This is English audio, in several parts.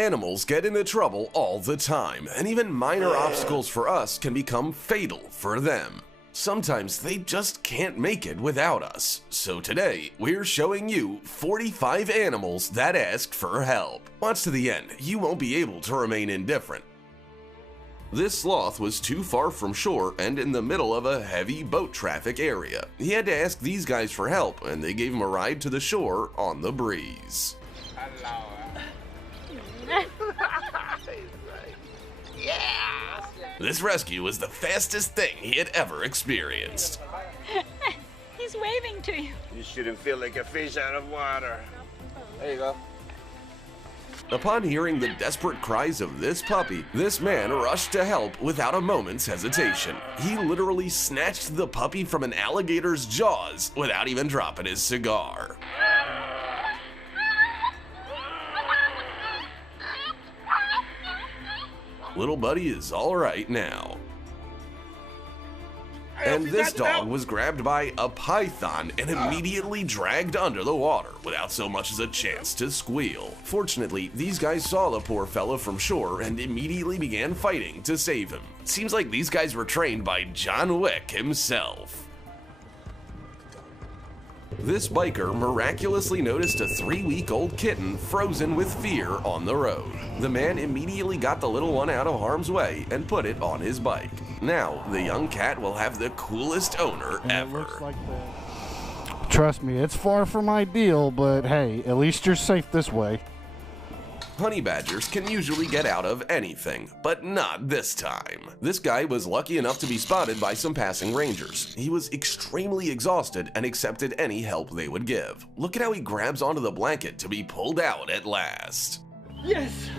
Animals get into trouble all the time, and even minor obstacles for us can become fatal for them. Sometimes they just can't make it without us. So today, we're showing you 45 animals that ask for help. Watch to the end, you won't be able to remain indifferent. This sloth was too far from shore and in the middle of a heavy boat traffic area. He had to ask these guys for help, and they gave him a ride to the shore on the breeze. Yeah! This rescue was the fastest thing he had ever experienced. He's waving to you. You shouldn't feel like a fish out of water. There you go. Upon hearing the desperate cries of this puppy, this man rushed to help without a moment's hesitation. He literally snatched the puppy from an alligator's jaws without even dropping his cigar. Little buddy is all right now. And this dog was grabbed by a python and immediately dragged under the water without so much as a chance to squeal. Fortunately, these guys saw the poor fella from shore and immediately began fighting to save him. Seems like these guys were trained by John Wick himself. This biker miraculously noticed a 3-week-old kitten frozen with fear on the road. The man immediately got the little one out of harm's way and put it on his bike. Now, the young cat will have the coolest owner ever. Trust me, it's far from ideal, but hey, at least you're safe this way. Honey badgers can usually get out of anything, but not this time. This guy was lucky enough to be spotted by some passing rangers. He was extremely exhausted and accepted any help they would give. Look at how he grabs onto the blanket to be pulled out at last. Yes!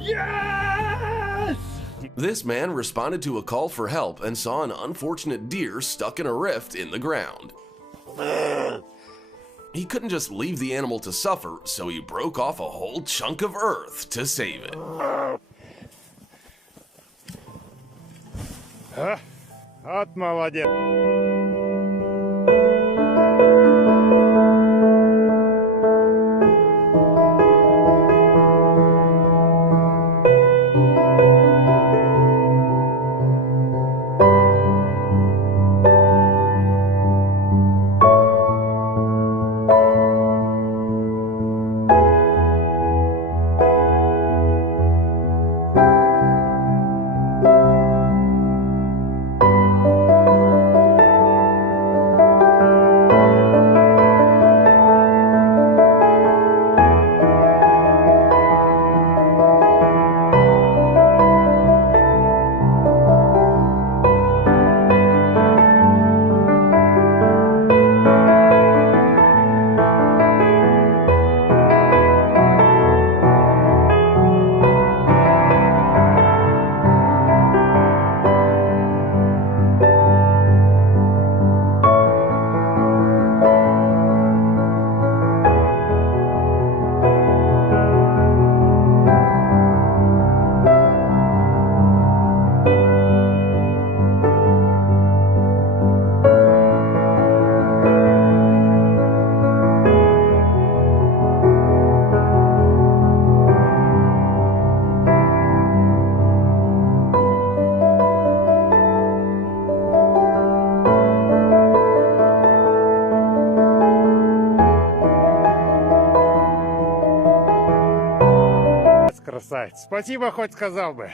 Yes! This man responded to a call for help and saw an unfortunate deer stuck in a rift in the ground. He couldn't just leave the animal to suffer, so he broke off a whole chunk of earth to save it. Вот молодец. Красавец. Спасибо, хоть сказал бы.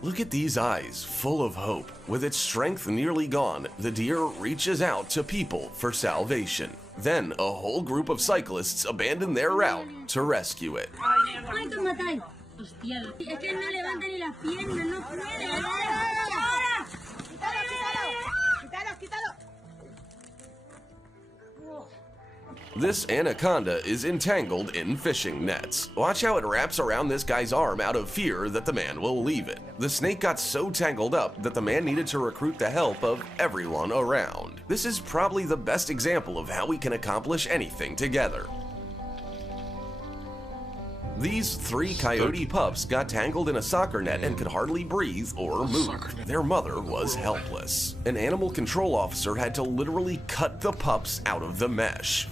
Look at these eyes, full of hope. With its strength nearly gone, the deer reaches out to people for salvation. Then, a whole group of cyclists abandon their route to rescue it. This anaconda is entangled in fishing nets. Watch how it wraps around this guy's arm out of fear that the man will leave it. The snake got so tangled up that the man needed to recruit the help of everyone around. This is probably the best example of how we can accomplish anything together. These 3 coyote pups got tangled in a soccer net and could hardly breathe or move. Their mother was helpless. An animal control officer had to literally cut the pups out of the mesh.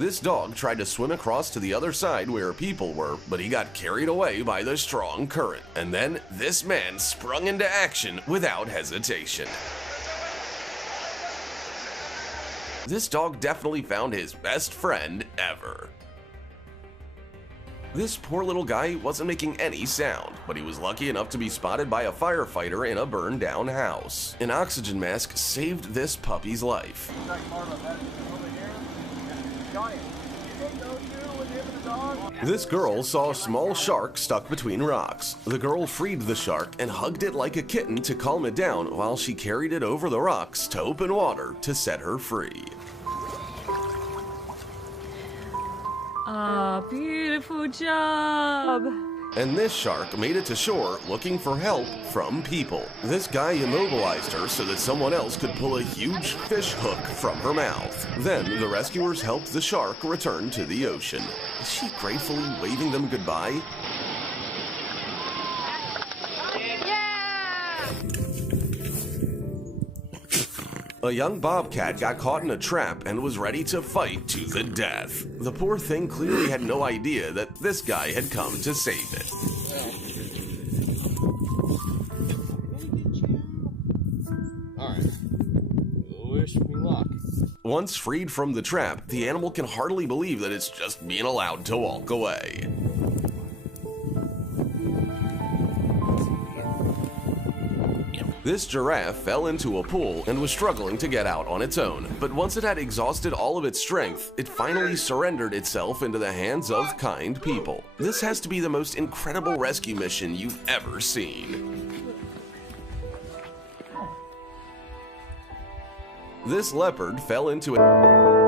This dog tried to swim across to the other side where people were, but he got carried away by the strong current. And then this man sprung into action without hesitation. This dog definitely found his best friend ever. This poor little guy wasn't making any sound, but he was lucky enough to be spotted by a firefighter in a burned down house. An oxygen mask saved this puppy's life. This girl saw a small shark stuck between rocks. The girl freed the shark and hugged it like a kitten to calm it down while she carried it over the rocks to open water to set her free. Ah, beautiful job. And this shark made it to shore looking for help from people. This guy immobilized her so that someone else could pull a huge fish hook from her mouth. Then the rescuers helped the shark return to the ocean. Is she gratefully waving them goodbye? A young bobcat got caught in a trap and was ready to fight to the death. The poor thing clearly had no idea that this guy had come to save it. Alright. Wish me luck. Once freed from the trap, the animal can hardly believe that it's just being allowed to walk away. This giraffe fell into a pool and was struggling to get out on its own, but once it had exhausted all of its strength, it finally surrendered itself into the hands of kind people. This has to be the most incredible rescue mission you've ever seen. This leopard fell into a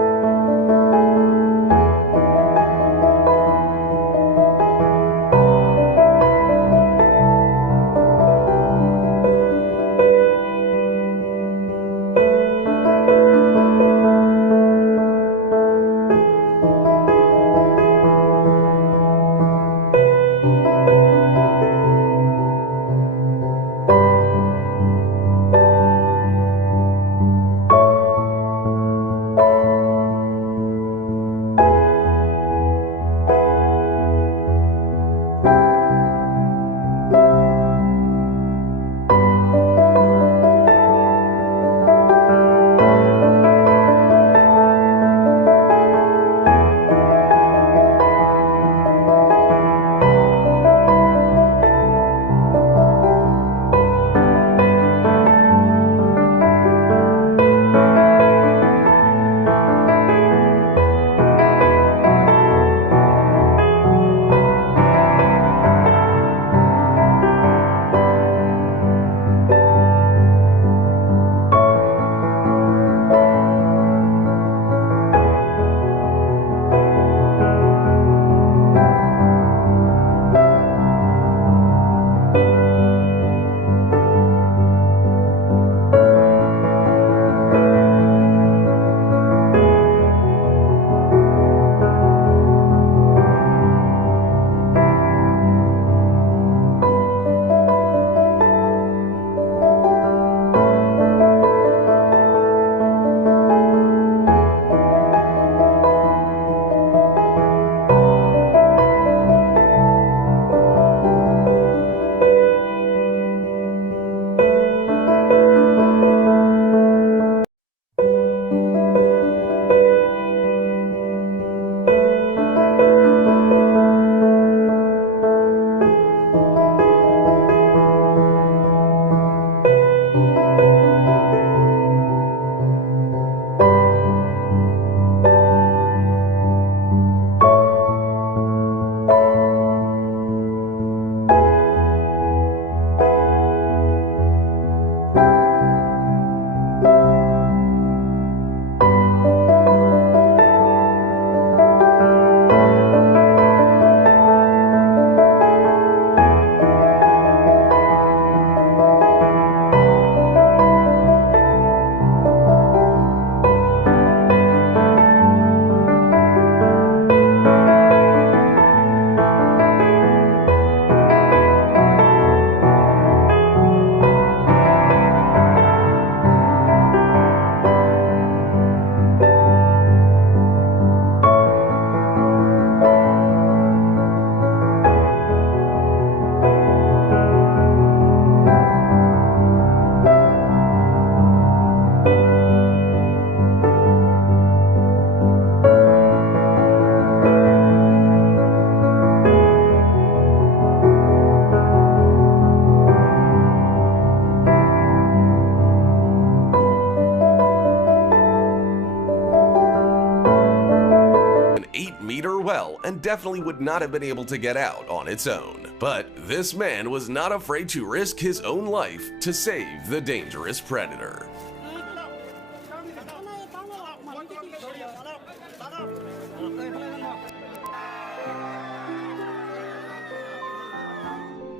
well and definitely would not have been able to get out on its own. But this man was not afraid to risk his own life to save the dangerous predator.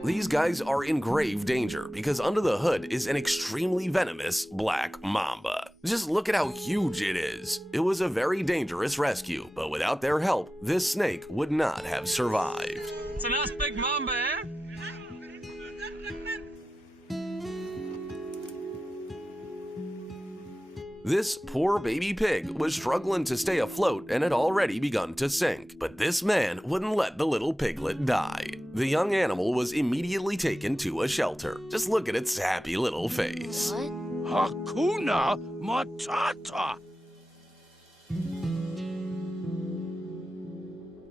These guys are in grave danger because under the hood is an extremely venomous black mamba. Just look at how huge it is. It was a very dangerous rescue, but without their help, this snake would not have survived. It's a nice big mamba, eh? This poor baby pig was struggling to stay afloat and had already begun to sink, but this man wouldn't let the little piglet die. The young animal was immediately taken to a shelter. Just look at its happy little face. Hakuna Matata.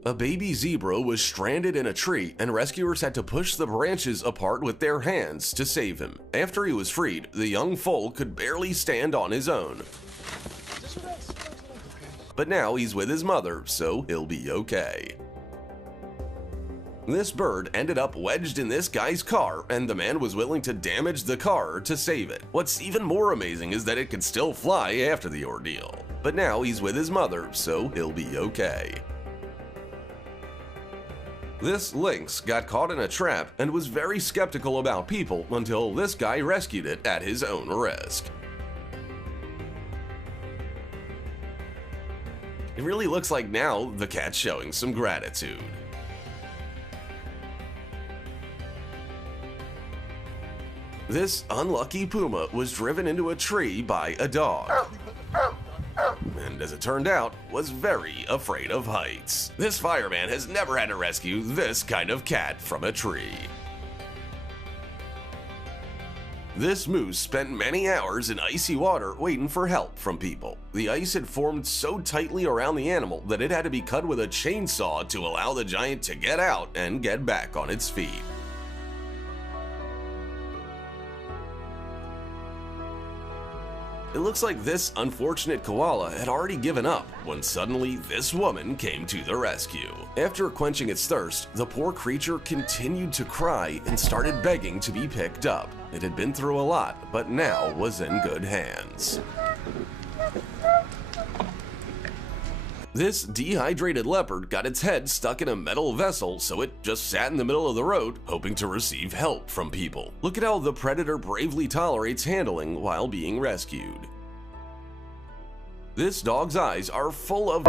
A baby zebra was stranded in a tree and rescuers had to push the branches apart with their hands to save him. After he was freed, the young foal could barely stand on his own. But now he's with his mother, so he'll be okay. This bird ended up wedged in this guy's car, and the man was willing to damage the car to save it. What's even more amazing is that it could still fly after the ordeal. But now he's with his mother, so he'll be okay. This lynx got caught in a trap and was very skeptical about people until this guy rescued it at his own risk. It really looks like now the cat's showing some gratitude. This unlucky puma was driven into a tree by a dog. And as it turned out, was very afraid of heights. This fireman has never had to rescue this kind of cat from a tree. This moose spent many hours in icy water waiting for help from people. The ice had formed so tightly around the animal that it had to be cut with a chainsaw to allow the giant to get out and get back on its feet. It looks like this unfortunate koala had already given up when suddenly this woman came to the rescue. After quenching its thirst, the poor creature continued to cry and started begging to be picked up. It had been through a lot, but now was in good hands. This dehydrated leopard got its head stuck in a metal vessel, so it just sat in the middle of the road, hoping to receive help from people. Look at how the predator bravely tolerates handling while being rescued. This dog's eyes are full of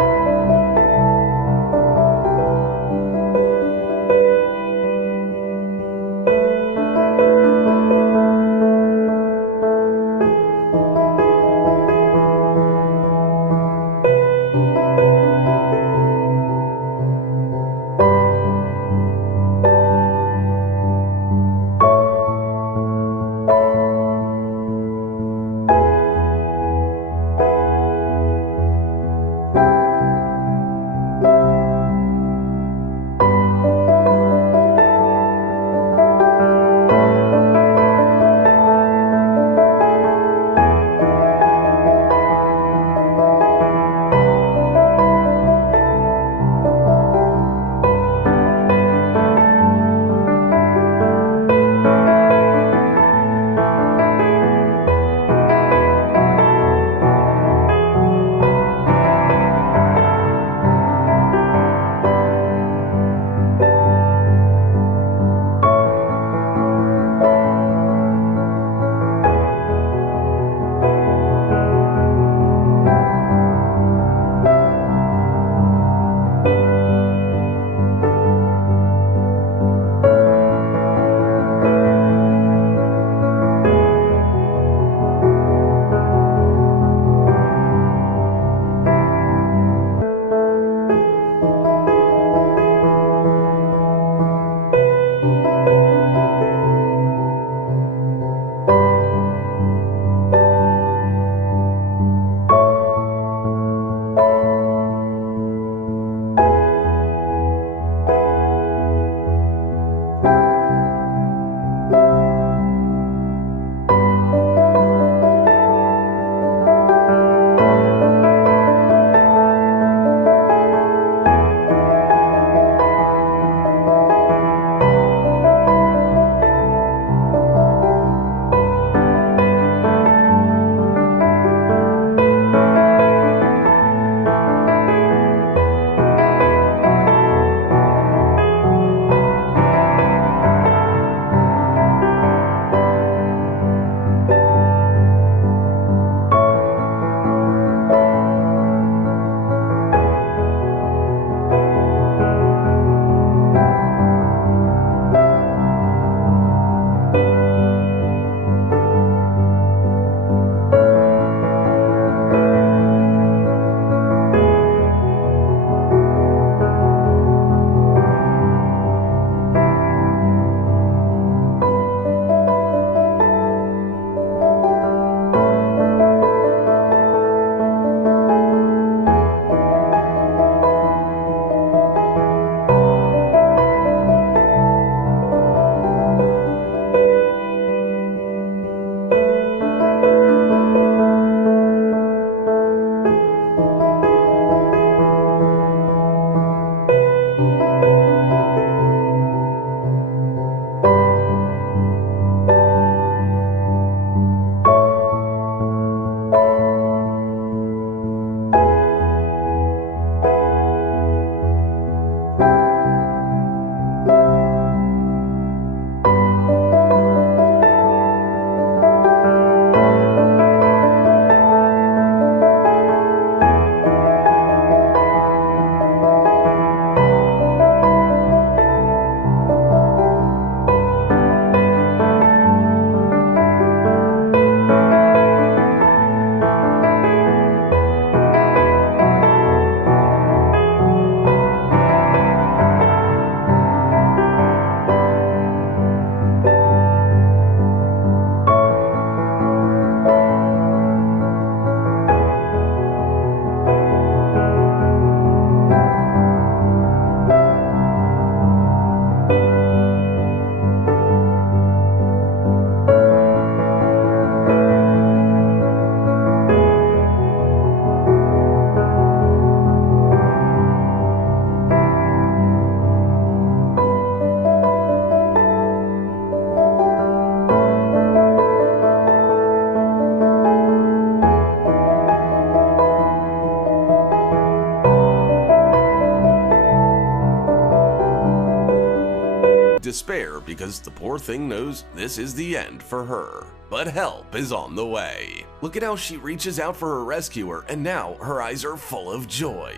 despair because the poor thing knows this is the end for her. But help is on the way. Look at how she reaches out for her rescuer, and now her eyes are full of joy.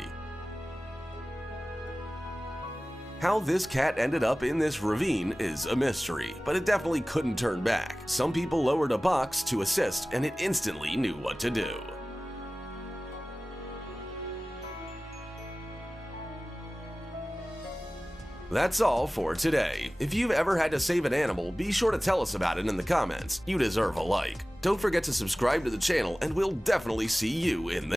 How this cat ended up in this ravine is a mystery, but it definitely couldn't turn back. Some people lowered a box to assist, and it instantly knew what to do. That's all for today. If you've ever had to save an animal, be sure to tell us about it in the comments. You deserve a like. Don't forget to subscribe to the channel, and we'll definitely see you in the